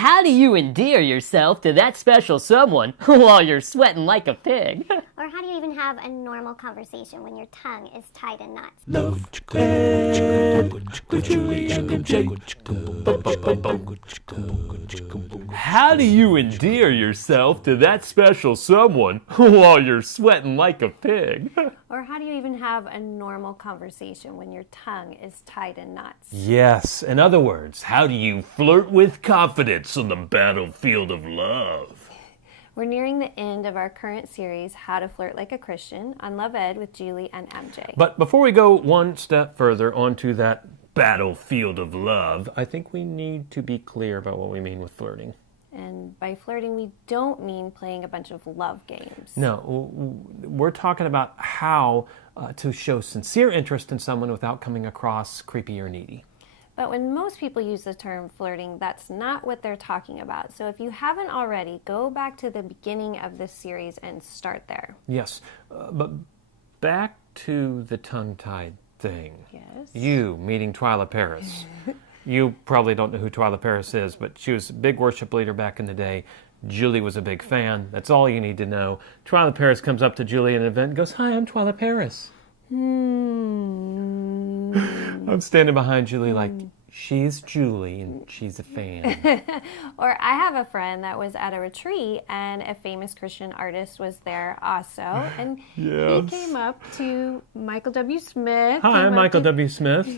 How do you endear yourself to that special someone while you're sweating like a pig? Or how do you even have a normal conversation when your tongue is tied in knots? Love Ed with Julie and MJ. How do you endear yourself to that special someone while you're sweating like a pig? Or how do you even have a normal conversation when your tongue is tied in knots? Yes, in other words, how do you flirt with confidence on the battlefield of love? We're nearing the end of our current series, How to Flirt Like a Christian, on Love Ed with Julie and MJ. But before we go one step further onto that battlefield of love, I think we need to be clear about what we mean with flirting. And by flirting, we don't mean playing a bunch of love games. No, we're talking about how to show sincere interest in someone without coming across creepy or needy. But when most people use the term flirting, that's not what they're talking about. So if you haven't already, go back to the beginning of this series and start there. Yes, but back to the tongue-tied thing. Yes. You meeting Twyla Paris. You probably don't know who Twyla Paris is, but she was a big worship leader back in the day. Julie was a big fan. That's all you need to know. Twyla Paris comes up to Julie at an event and goes, "Hi, I'm Twyla Paris." I'm standing behind Julie like, she's Julie and she's a fan. Or I have a friend that was at a retreat and a famous Christian artist was there also. And Yes. he came up to Michael W. Smith. Hi, I'm Michael W. Smith.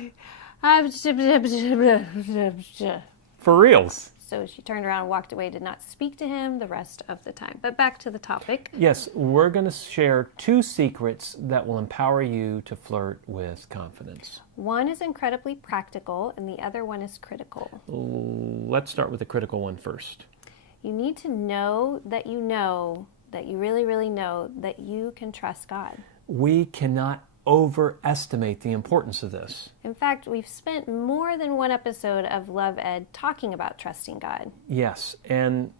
For reals. So she turned around and walked away, did not speak to him the rest of the time. But back to the topic. Yes, we're going to share 2 secrets that will empower you to flirt with confidence. One is incredibly practical and the other one is critical. Let's start with the critical one first. You need to know that you really, really know that you can trust God. We cannot overestimate the importance of this. In fact, we've spent more than one episode of Love Ed talking about trusting God. Yes, and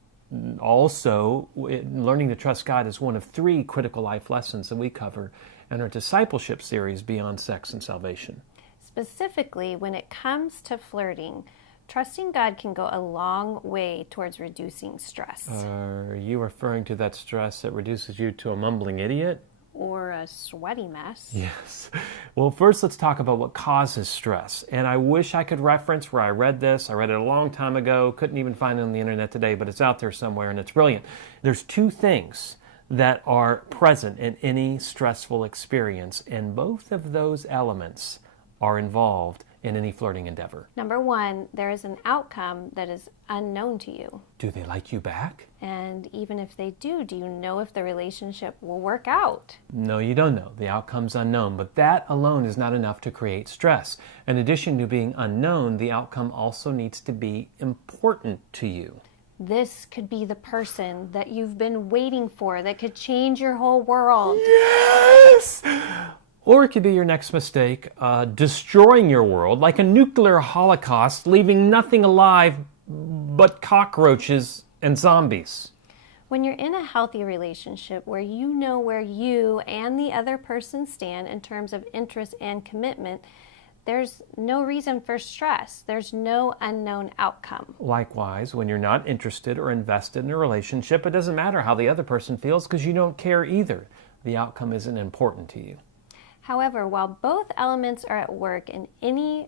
also learning to trust God is one of 3 critical life lessons that we cover in our discipleship series, Beyond Sex and Salvation. Specifically, when it comes to flirting, trusting God can go a long way towards reducing stress. Are you referring to that stress that reduces you to a mumbling idiot? Or a sweaty mess. Yes. Well, first let's talk about what causes stress. And I wish I could reference where I read this. I read it a long time ago. Couldn't even find it on the internet today, but it's out there somewhere and it's brilliant. There's 2 things that are present in any stressful experience, and both of those elements are involved in any flirting endeavor. Number 1, there is an outcome that is unknown to you. Do they like you back? And even if they do you know if the relationship will work out? No, you don't know. The outcome's unknown, but that alone is not enough to create stress. In addition to being unknown, the outcome also needs to be important to you. This could be the person that you've been waiting for that could change your whole world. Yes! Or it could be your next mistake, destroying your world like a nuclear holocaust, leaving nothing alive but cockroaches and zombies. When you're in a healthy relationship where you know where you and the other person stand in terms of interest and commitment, there's no reason for stress. There's no unknown outcome. Likewise, when you're not interested or invested in a relationship, it doesn't matter how the other person feels because you don't care either. The outcome isn't important to you. However, while both elements are at work in any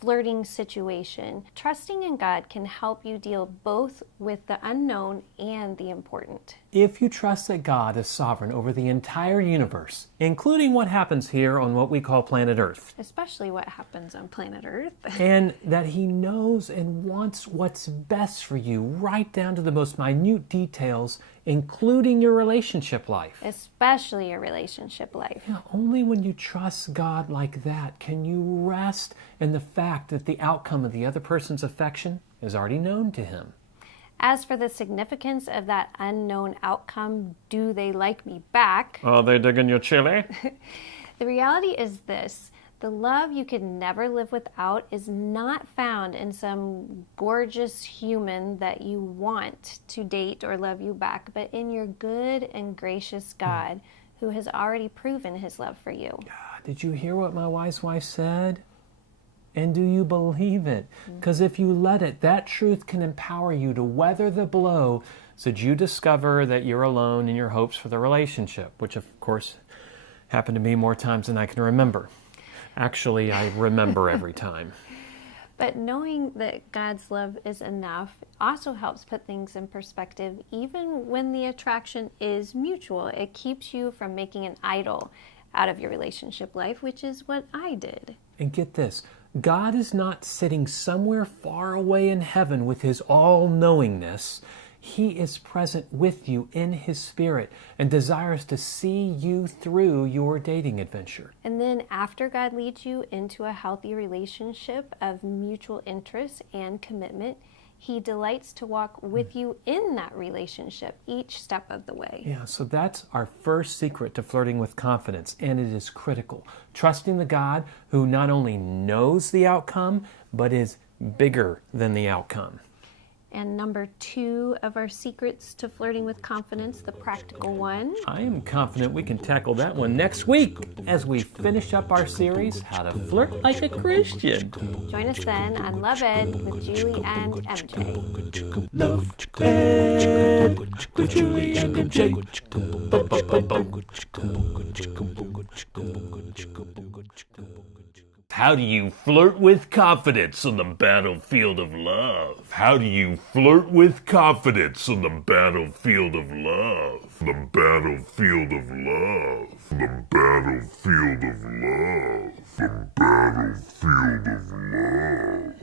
flirting situation, trusting in God can help you deal both with the unknown and the important. If you trust that God is sovereign over the entire universe, including what happens here on what we call planet Earth, Especially what happens on planet Earth. and that He knows and wants what's best for you, right down to the most minute details, including your relationship life. Especially your relationship life. Yeah, only when you trust God like that can you rest in the fact that the outcome of the other person's affection is already known to Him. As for the significance of that unknown outcome, do they like me back? Are they digging your chili? The reality is this. The love you could never live without is not found in some gorgeous human that you want to date or love you back, but in your good and gracious God who has already proven His love for you. Did you hear what my wise wife said? And do you believe it? Because if you let it, that truth can empower you to weather the blow so that you discover that you're alone in your hopes for the relationship, which of course happened to me more times than I can remember. Actually, I remember every time. But knowing that God's love is enough also helps put things in perspective, even when the attraction is mutual. It keeps you from making an idol out of your relationship life, which is what I did. And get this, God is not sitting somewhere far away in heaven with his all-knowingness. He is present with you in his spirit and desires to see you through your dating adventure. And then after God leads you into a healthy relationship of mutual interest and commitment, he delights to walk with you in that relationship each step of the way. Yeah, so that's our first secret to flirting with confidence, and it is critical. Trusting the God who not only knows the outcome, but is bigger than the outcome. And number 2 of our secrets to flirting with confidence, the practical one. I am confident we can tackle that one next week as we finish up our series, How to Flirt Like a Christian. Join us then on Love Ed with Julie and MJ. Love Ed with Julie and MJ. How do you flirt with confidence on the battlefield of love? How do you flirt with confidence on the battlefield of love? The battlefield of love. The battlefield of love. The battlefield of love.